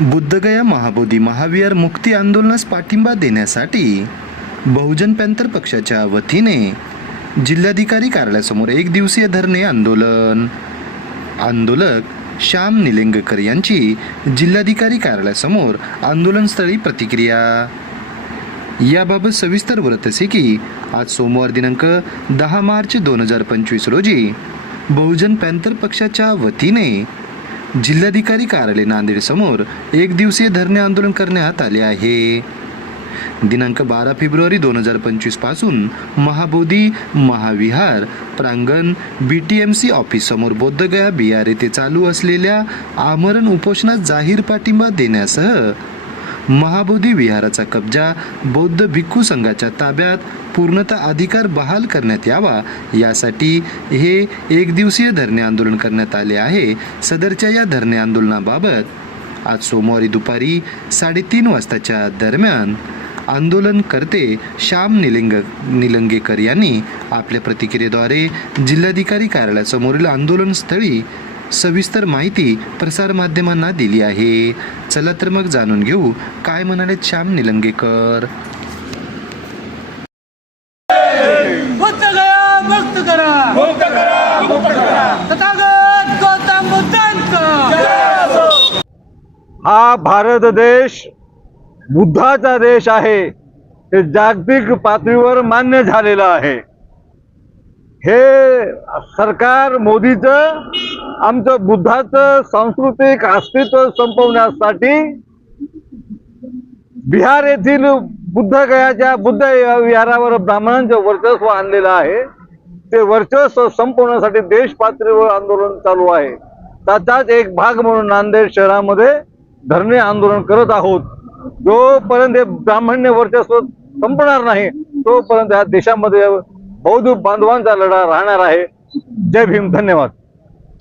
बुद्धगया महाबोधी महाविहार मुक्ती आंदोलनास पाठिंबा देण्यासाठी बहुजन पॅंथर पक्षाच्या वतीने जिल्हाधिकारी कार्यालयासमोर एक दिवसीय धरणे आंदोलन. आंदोलक श्याम निलेंगकर यांची जिल्हाधिकारी कार्यालयासमोर आंदोलनस्थळी प्रतिक्रिया. याबाबत सविस्तर बोलत असे की आज सोमवार दिनांक दहा मार्च दोन हजार पंचवीस रोजी बहुजन पॅंथर पक्षाच्या वतीने जिल्हाधिकारी कार्यालय नांदेड समोर एक दिवसीय धरणे आंदोलन करण्यात आले आहे. दिनांक बारा फेब्रुवारी दोन हजार पंचवीसपासून महाबोधी महाविहार प्रांगण B T M C office समोर बोद्धगया बिहार येथे चालू असलेल्या आमरण उपोषणात जाहीर पाठिंबा देण्यासह महाबोधी विहाराचा कब्जा बौद्ध भिक्खू संघाच्या ताब्यात पूर्णतः अधिकार बहाल करण्यात यावा यासाठी हे एक दिवसीय धरणे आंदोलन करण्यात आले आहे. सदरच्या या धरणे आंदोलनाबाबत आज सोमवारी दुपारी साडेतीन वाजताच्या दरम्यान आंदोलनकर्ते श्याम निलिंग निलंगेकर यांनी आपल्या प्रतिक्रियेद्वारे जिल्हाधिकारी कार्यालयासमोरील आंदोलनस्थळी सविस्तर माहिती प्रसारमाध्यमांना दिली आहे. चला तर मग जाणून घेऊ काय म्हणाले श्याम निलंगेकर. बुद्ध गया मुक्त करा. मुक्त करा मुक्त करा. तथागत गौतम बुद्धांचं. हा भारत देश बुद्धाचा देश आहे. हे जागतिक पातळीवर मान्य झालेलं आहे. हे सरकार मोदीचं आमचं बुद्धाचं सांस्कृतिक अस्तित्व संपवण्यासाठी बिहार येथील बुद्धगयाच्या बुद्ध विहारावर ब्राह्मणांचं वर्चस्व आणलेलं आहे. ते वर्चस्व संपवण्यासाठी देश पातळीवर आंदोलन चालू आहे. त्याचाच एक भाग म्हणून नांदेड शहरामध्ये धरणे आंदोलन करत आहोत. जोपर्यंत हे ब्राह्मण्य वर्चस्व संपणार नाही तोपर्यंत या देशामध्ये बौद्ध बांधवांचा लढा राहणार आहे. जय भीम. धन्यवाद.